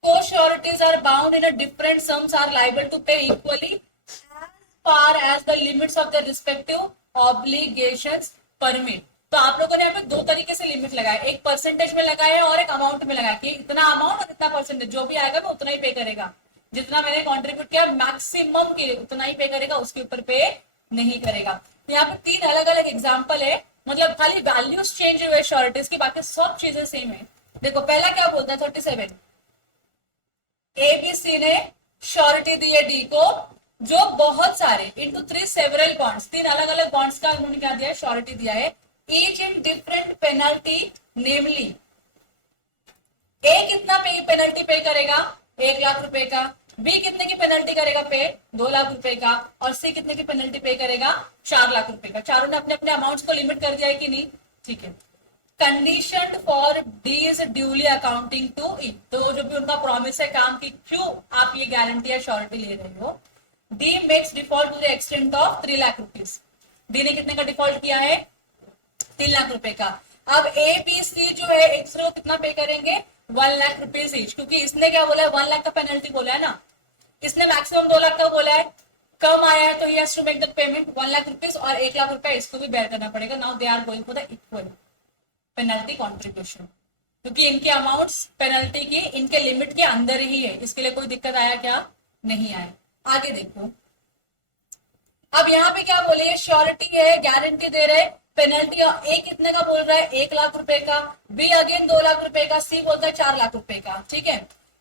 co-sureties are bound in a different sums are liable to pay equally as far as the limits of their respective obligations permit। तो आप लोगों ने यहाँ पे दो तरीके से लिमिट लगाया, एक परसेंटेज में लगाया है और एक अमाउंट में लगाया कि इतना अमाउंट और इतना परसेंटेज, जो भी आएगा वो उतना ही पे करेगा। जितना मैंने कॉन्ट्रीब्यूट किया मैक्सिमम के उतना ही पे करेगा, उसके ऊपर पे नहीं करेगा। तो यहाँ पे 3 अलग अलग एग्जाम्पल है, मतलब खाली वैल्यूज चेंज हुए श्योरिटीज की, बाकी सब चीजें सेम है। देखो पहला क्या बोलता है 37, एबीसी ने श्योरिटी दी है डी को, जो बहुत सारे इंटू 3 सेवरल बॉन्ड्स, 3 अलग अलग बॉन्ड्स का उन्होंने क्या दिया है? श्योरिटी दिया है। ईच इन डिफरेंट पेनल्टी, नेमली ए कितना पेनल्टी पे करेगा? 1 लाख रुपए का। बी कितने की पेनल्टी करेगा पे? 2 लाख रुपए का। और सी कितने की पेनल्टी पे करेगा? 4 लाख रुपए का। चारों ने अपने अपने अमाउंट्स को लिमिट कर दिया है कि नहीं? ठीक है। Condition for D is duly accounting to E, तो जो भी उनका प्रॉमिस है काम की, क्यों आप ये गारंटी या श्योरिटी ले रहे हो। D makes default to the extent of 3 lakh rupees. D ने कितने का डिफॉल्ट किया है? 3 लाख रुपए का। अब ए बी सी जो है एक दूसरे को कितना पे करेंगे? 1 लाख रुपीज ईच, क्योंकि इसने क्या बोला है? 1 लाख का पेनल्टी बोला है ना, इसने मैक्सिमम 2 लाख का बोला है। कम आया है तो he has to make the payment 1 lakh rupees, और 1 लाख रुपए इसको भी बेयर करना पड़ेगा। Now they are going for the equal penalty contribution, क्योंकि इनके अमाउंट्स पेनल्टी की इनके लिमिट के अंदर ही है। इसके लिए कोई दिक्कत आया क्या? नहीं आया। आगे देखो, अब यहाँ पे क्या बोले? श्योरिटी है, गारंटी दे रहे, पेनल्टी ए कितने का बोल रहा है? 1 लाख रुपए का। बी अगेन 2 लाख रुपए का। सी बोलता है 4 लाख रुपए का। ठीक है।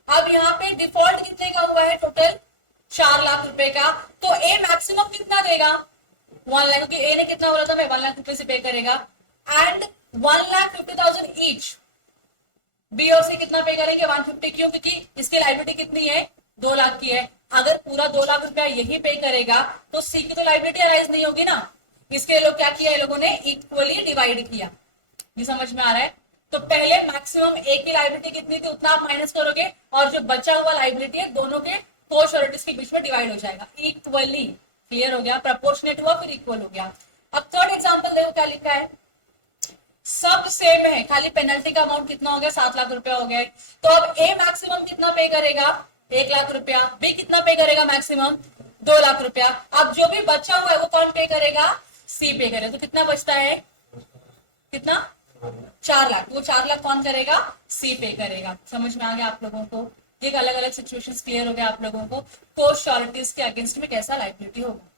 अब यहाँ पे डिफॉल्ट कितने का हुआ है? टोटल 4 लाख रुपए का। तो ए मैक्सिमम कितना देगा? 1 लाख, क्योंकि ए ने कितना बोला था? मैं 1 लाख रुपए से पे करेगा। And 1,50,000 each. बी और सी कितना पे करेंगे? 150। क्यों? क्योंकि इसकी लाइबिलिटी कितनी है? 2 लाख की है। अगर पूरा 2 लाख रुपया यही पे करेगा तो सी की तो लाइबिलिटी अराइज नहीं होगी ना। इसके लोग क्या किया? लोगों ने इक्वली डिवाइड किया। ये समझ में आ रहा है? तो पहले मैक्सिमम ए की लाइबिलिटी कितनी थी उतना आप माइनस करोगे, और जो बचा हुआ लाइबिलिटी है दोनों के को श्योरिटीज के बीच में डिवाइड हो जाएगा इक्वली। क्लियर हो गया? प्रपोर्शनेट हुआ फिर इक्वल हो गया। अब थर्ड एग्जाम्पल देखो क्या लिखा है। सब सेम है, खाली पेनल्टी का अमाउंट कितना हो गया? 7 लाख रुपया हो गया। तो अब ए मैक्सिमम कितना पे करेगा? 1 लाख रुपया। बी कितना पे करेगा मैक्सिमम? 2 लाख रुपया। अब जो भी बचा हुआ है वो कौन पे करेगा? सी पे करेगा। तो कितना बचता है? कितना? 4 लाख। वो 4 लाख कौन करेगा? सी पे करेगा। समझ में आ गया आप लोगों को? एक अलग अलग सिचुएशंस क्लियर हो गया आप लोगों को, को श्योरिटीज के अगेंस्ट में कैसा लाइबिलिटी होगा।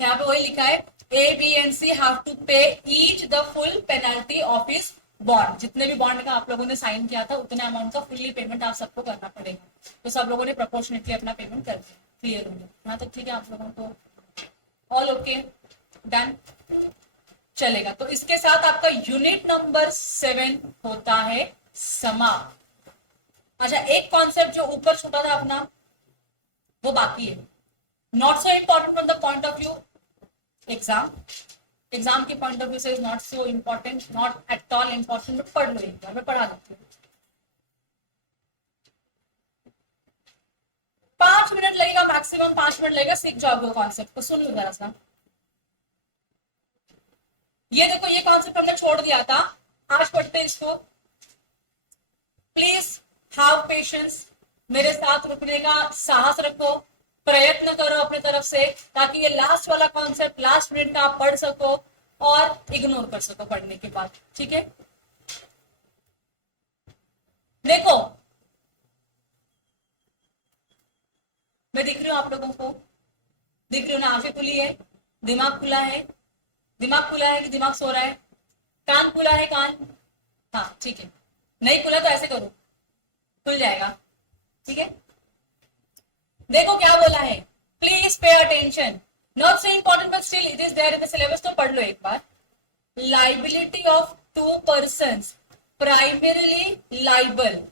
यहाँ पे वही लिखा है, A B and C have to pay each the full penalty of his bond. जितने भी बॉन्ड का आप लोगों ने साइन किया था उतने अमाउंट का फुल्ली पेमेंट आप सबको करना पड़ेगा। तो सब लोगों ने प्रोपोर्शनेटली अपना पेमेंट कर दिया। क्लियर हो गया यहाँ तक? ठीक है आप लोगों को? ऑल ओके, डन, चलेगा। तो इसके साथ आपका यूनिट नंबर 7 होता है समाप्त। अच्छा, एक कॉन्सेप्ट जो ऊपर छूटा था अपना वो बाकी है, not so important from the point of view exam के पॉइंट ऑफ व्यू से is not so important, not at all important, but पढ़ लो एक बार, मैं पढ़ा देती हूँ। 5 मिनट लगेगा मैक्सिमम, 5 मिनट लगेगा, सीख जाओगे कॉन्सेप्ट को। सुन लो जरा सा। ये देखो, ये कॉन्सेप्ट हमने छोड़ दिया था, आज पढ़ते हैं इसको। प्लीज हैव पेशेंस, मेरे साथ रुकने का साहस रखो, प्रयत्न करो अपने तरफ से, ताकि ये लास्ट वाला कॉन्सेप्ट लास्ट मिनट का आप पढ़ सको। और इग्नोर कर सको पढ़ने के बाद, ठीक है। देखो मैं दिख रही हूँ आप लोगों को, दिख रही हूँ ना, आंखें खुली है, दिमाग खुला है, दिमाग खुला है कि दिमाग सो रहा है, कान खुला है, कान, हाँ ठीक है, नहीं खुला तो ऐसे करो, खुल जाएगा, ठीक है। देखो क्या बोला है, please pay attention, not so important but still it is there in the syllabus, तो पढ़ लो एक बार। Liability of two persons primarily liable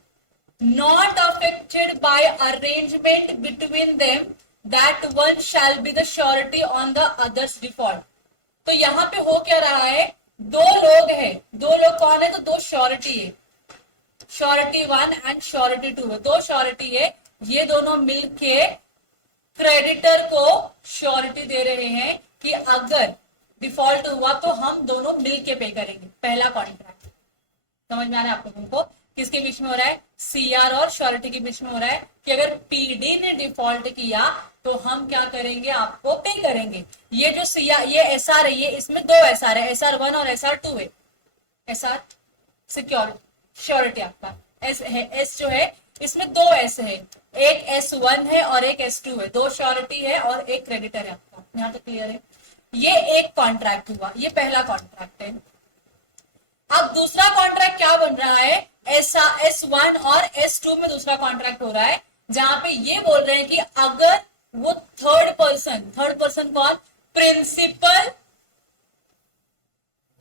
not affected by arrangement between them that one shall be the surety on the other's default। तो यहां पे हो क्या रहा है, दो लोग है, दो लोग कौन है, तो दो श्योरिटी है, श्योरिटी 1 एंड श्योरिटी 2 है, दो श्योरिटी है, ये दोनों मिलके क्रेडिटर को श्योरिटी दे रहे हैं कि अगर डिफॉल्ट हुआ तो हम दोनों मिलके पे करेंगे। पहला कॉन्ट्रैक्ट समझ में आ रहा है आप लोगों को, किसके बीच में हो रहा है, सीआर और श्योरिटी के बीच में हो रहा है कि अगर पीडी ने डिफॉल्ट किया तो हम क्या करेंगे, आपको पे करेंगे। ये जो सीआर, ये एसआर है, ये इसमें दो एसआर है, एसआर 1 और एसआर 2 है, एसआर सिक्योरिटी श्योरिटी आपका एस है, एस जो है इसमें दो एस है, एक S1 है और एक S2 है, दो श्योरिटी है और एक क्रेडिटर है आपका, यहाँ तो क्लियर है। ये एक कॉन्ट्रैक्ट हुआ, ये पहला कॉन्ट्रैक्ट है। अब दूसरा कॉन्ट्रैक्ट क्या बन रहा है, S1 और S2 में दूसरा कॉन्ट्रैक्ट हो रहा है, जहां पे ये बोल रहे हैं कि अगर वो थर्ड पर्सन कौन,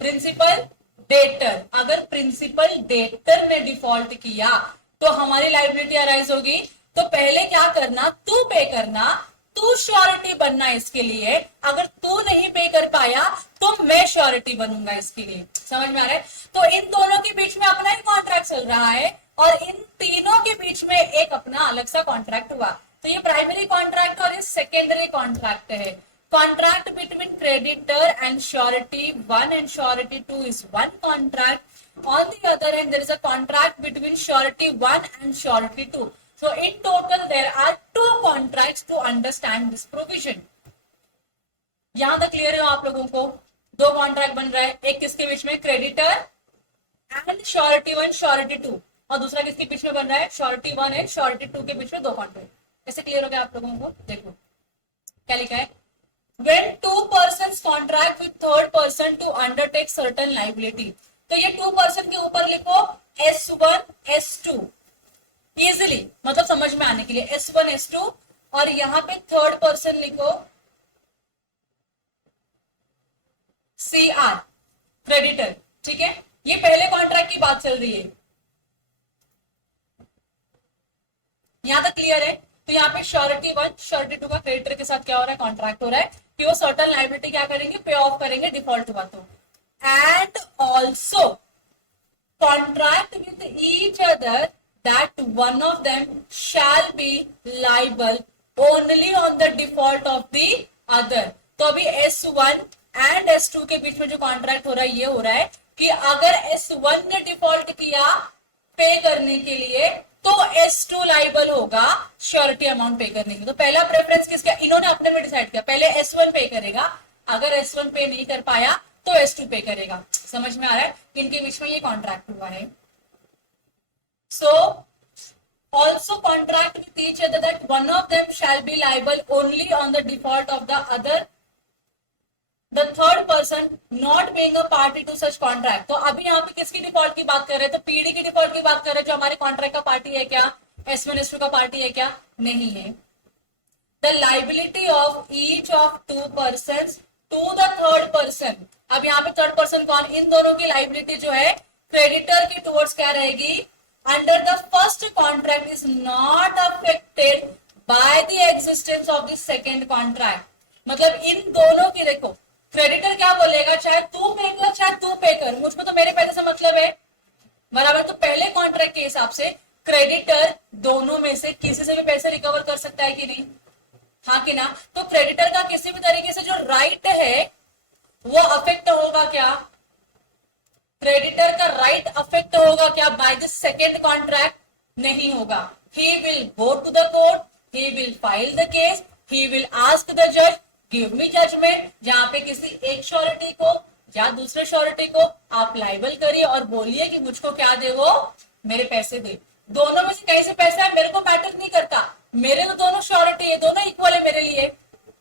प्रिंसिपल डेटर, अगर प्रिंसिपल डेटर ने डिफॉल्ट किया तो हमारी लाइबिलिटी अराइज होगी। तो पहले क्या करना, तू पे करना, तू श्योरिटी बनना इसके लिए, अगर तू नहीं पे कर पाया तो मैं श्योरिटी बनूंगा इसके लिए, समझ में आ रहा है। तो इन दोनों के बीच में अपना ही कॉन्ट्रैक्ट चल रहा है और इन तीनों के बीच में एक अपना अलग सा कॉन्ट्रैक्ट हुआ। तो ये प्राइमरी कॉन्ट्रैक्ट और ये सेकेंडरी कॉन्ट्रैक्ट है। Contract between creditor and surety 1 and surety 2 is one contract. On the other hand, there is a contract between surety 1 and surety 2. So in total there are two contracts to understand this provision. यहां तक clear है आप लोगों को, दो contract बन रहा है, एक किसके बीच में, क्रेडिटर एंड श्योरिटी 1 श्योरिटी 2, और दूसरा किसके बीच में बन रहा है, श्योरिटी 1 एंड श्योरिटी 2 के बीच में दो कॉन्ट्रैक्ट। ऐसे क्लियर हो गया आप लोगों को। देखो क्या लिखा है, when two persons contract with third person to undertake certain liability, तो ये 2 पर्सन के ऊपर लिखो S1 S2 इजिली, मतलब समझ में आने के लिए S1 S2, और यहां पे थर्ड पर्सन लिखो CR क्रेडिटर, ठीक है। ये पहले कॉन्ट्रैक्ट की बात चल रही है, यहां तक क्लियर है। तो यहाँ पे श्योरिटी 1 श्योरिटी 2 का क्रेडिटर के साथ क्या हो रहा है, कॉन्ट्रैक्ट हो रहा है कि वो सर्टेन लायबिलिटी क्या करेंगे, पे ऑफ करेंगे डिफॉल्ट हुआ तो। And also contract with each other that one of them shall be liable only on the default of the other. तो अभी S1 एंड S2 के बीच में जो कॉन्ट्रैक्ट हो रहा है, ये हो रहा है कि अगर S1 ने डिफॉल्ट किया पे करने के लिए तो S2 लाइबल होगा श्योरिटी अमाउंट पे करने की। तो पहला प्रेफरेंस किसका, इन्होंने अपने में डिसाइड किया, पहले S1 पे करेगा, अगर S1 पे नहीं कर पाया तो S2 पे करेगा। समझ में आ रहा है, इनके बीच में ये कॉन्ट्रैक्ट हुआ है। So also contract with each other that one of them shall be liable only on the default of the other, the third person not being a party to such contract. तो अभी यहाँ पे किसकी default की बात कर रहे हैं, तो पीडी की डिफॉल्ट की बात कर रहे हैं, जो हमारे कॉन्ट्रैक्ट का पार्टी है क्या, S1 S2 का पार्टी है क्या, नहीं है। The liability of each of 2 persons to the third person, अब यहाँ पे थर्ड पर्सन कौन, इन दोनों की लाइबिलिटी जो है क्रेडिटर की टुवर्ड्स क्या रहेगी, under the first contract is not affected by the existence of the second contract. मतलब इन दोनों की, देखो क्रेडिटर क्या बोलेगा, चाहे तू पे कर चाहे तू पे कर, मुझको तो मेरे पैसे से मतलब है, बराबर। तो पहले कॉन्ट्रैक्ट के हिसाब से क्रेडिटर दोनों में से किसी से भी पैसे रिकवर कर सकता है कि नहीं, हाँ कि ना। तो क्रेडिटर का किसी भी तरीके से जो राइट है वो अफेक्ट होगा क्या, क्रेडिटर का राइट अफेक्ट होगा क्या बाय द सेकेंड कॉन्ट्रैक्ट, नहीं होगा। He will go to the court, he will file the case, he will ask the जज गिव मी जजमेंट, जहां पे किसी एक श्योरिटी को या दूसरे श्योरिटी को आप लाइबल करिए और बोलिए कि मुझको क्या दे, वो मेरे पैसे दे। दोनों में से कहीं से पैसा है मेरे को मैटर नहीं करता, मेरे तो दोनों श्योरिटी है, दोनों इक्वल है मेरे लिए,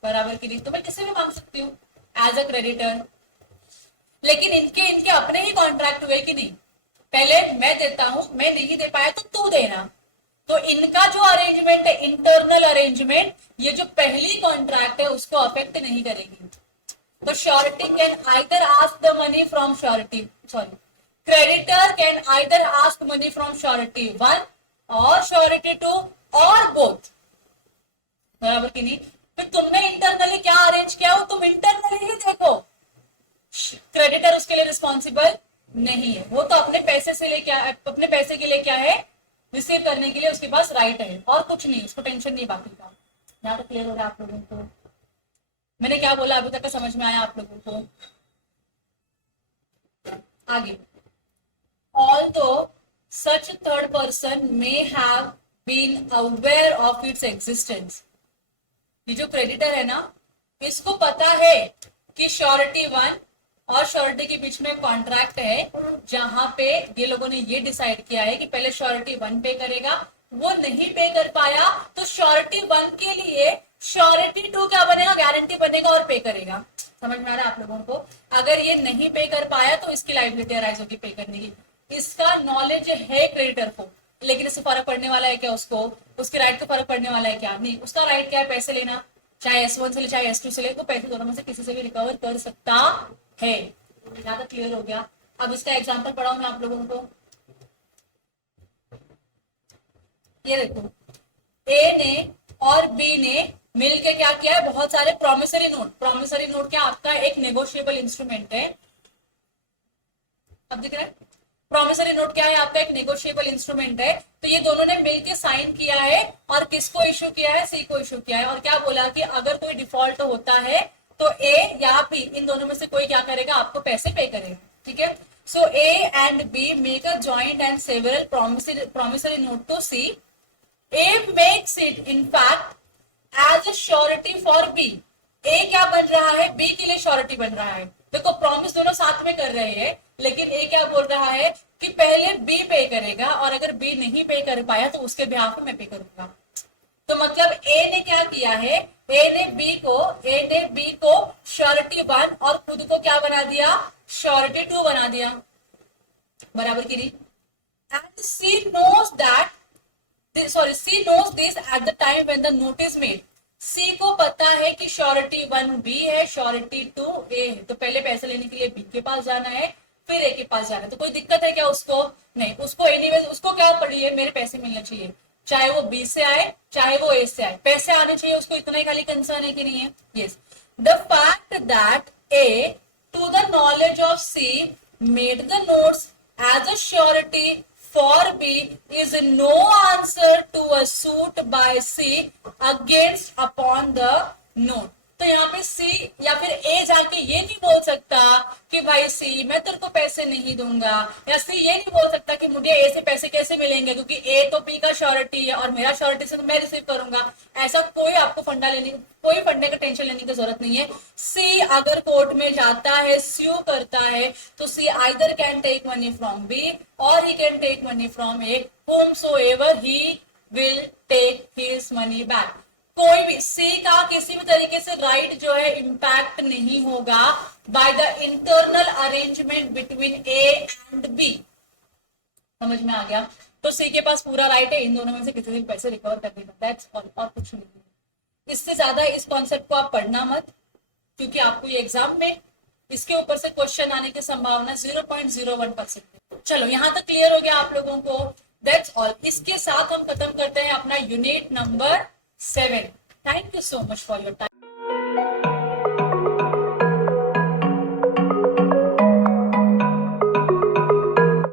बराबर की नहीं। तो मैं किसी भी मांग सकती हूँ एज अ क्रेडिटर, लेकिन इनके इनके अपने ही कॉन्ट्रैक्ट हुए कि नहीं, पहले मैं देता हूं, मैं नहीं दे पाया तो तू देना। तो इनका जो अरेंजमेंट है इंटरनल अरेंजमेंट, ये जो पहली कॉन्ट्रैक्ट है उसको अफेक्ट नहीं करेगी। तो surety can either ask the money from surety, sorry creditor can either ask money from surety 1 और श्योरिटी 2 और बोथ, बराबर की नहीं। फिर तुमने इंटरनली क्या अरेंज किया हो, तुम इंटरनली ही देखो, क्रेडिटर उसके लिए रिस्पॉन्सिबल नहीं है, वो तो अपने पैसे से लेके अपने पैसे के लिए क्या है, रिसीव करने के लिए उसके पास राइट है और कुछ नहीं, उसको टेंशन नहीं बाकी का। यहाँ तक क्लियर हो रहा है आप लोगों को? मैंने क्या बोला अभी तक का समझ में आया आप लोगों को? आगे, although such third person may have been aware of its existence, ये जो क्रेडिटर है ना, इसको पता है कि श्योरिटी 1 और श्योरिटी के बीच में कॉन्ट्रैक्ट है, जहां पे ये लोगों ने ये डिसाइड किया है कि पहले श्योरिटी 1 पे करेगा, वो नहीं पे कर पाया तो श्योरिटी 1 के लिए श्योरिटी 2 क्या बनेगा, गारंटी बनेगा और पे करेगा। समझ में आ रहा है आप लोगों को? अगर ये नहीं पे कर पाया तो इसकी लायबिलिटी अराइज होगी पे करने की। इसका नॉलेज है क्रेडिटर को, लेकिन इससे फर्क पड़ने वाला है क्या उसको, उसके राइट को फर्क पड़ने वाला है क्या? नहीं, उसका राइट क्या है, पैसे लेना, चाहे S1 से ले चाहे S2 से ले, तो पैसे दोनों में से किसी से भी रिकवर कर सकता है। यहाँ तक क्लियर हो गया? अब इसका एग्जांपल पढ़ाऊं मैं आप लोगों को। ये देखो, ए ने और बी ने मिलके क्या किया है, बहुत सारे प्रॉमिसरी नोट, प्रॉमिसरी नोट क्या आपका एक नेगोशिएबल इंस्ट्रूमेंट है, अब दिख रहा है? प्रॉमिसरी नोट क्या है आपका एक नेगोशिएबल इंस्ट्रूमेंट है। तो ये दोनों ने मिलके साइन किया है और किसको इश्यू किया है, सी को इश्यू किया है, और क्या बोला कि अगर कोई डिफॉल्ट होता है तो ए या बी इन दोनों में से कोई क्या करेगा, आपको पैसे पे करेगा। ठीक है, so A and B make a joint and several promissory note to C. A makes it in fact as a surety for B. A क्या बन रहा है, B के लिए श्योरिटी बन रहा है। देखो प्रॉमिस दोनों साथ में कर रहे हैं, लेकिन A क्या बोल रहा है कि पहले B पे करेगा और अगर B नहीं पे कर पाया तो उसके बिहाफ में मैं पे करूंगा। तो मतलब A ने क्या किया है, A ने B को श्योरिटी 1 और खुद को क्या बना दिया, श्योरिटी 2 बना दिया, बराबर की नहीं। And C knows this at the time when the note is made. C को पता है कि श्योरिटी 1 B है, श्योरिटी 2 A है, तो पहले पैसे लेने के लिए B के पास जाना है, फिर A के पास जाना है। तो कोई दिक्कत है क्या उसको? नहीं, उसको एनीवेज उसको क्या पड़ी है, मेरे पैसे मिलने चाहिए, चाहे वो B से आए चाहे वो A से आए, पैसे आने चाहिए उसको, इतना ही खाली कंसर्न है कि नहीं है? Yes, the fact that A to the knowledge of C made the notes as a surety for B is no answer to a suit by C against upon the note. तो यहाँ पे C या फिर A जाके ये नहीं बोल सकता कि भाई C मैं तेरे को पैसे नहीं दूंगा, या C ये नहीं बोल सकता कि मुझे A से पैसे कैसे मिलेंगे क्योंकि A तो B का श्योरिटी है और मेरा श्योरिटी से तो मैं रिसीव करूंगा। ऐसा कोई आपको कोई फंडे का टेंशन लेने की जरूरत नहीं है। C अगर कोर्ट में जाता है, स्यू करता है, तो C either can take money from B और he can take money from A, whomsoever he will take his money back. कोई भी C का किसी भी तरीके से राइट जो है इम्पैक्ट नहीं होगा by the internal arrangement between A and B। समझ में आ गया? तो C के पास पूरा राइट है इन दोनों में से किसी भी पैसे रिकवर करने का, दैट्स ऑल, और कुछ नहीं। इससे ज्यादा इस कॉन्सेप्ट को आप पढ़ना मत, क्योंकि आपको ये एग्जाम में इसके ऊपर से क्वेश्चन आने की संभावना 0.01% है। चलो यहाँ तक क्लियर हो गया आप लोगों को? That's all. इसके साथ हम खत्म करते हैं अपना unit number 7। Thank you so much for your time.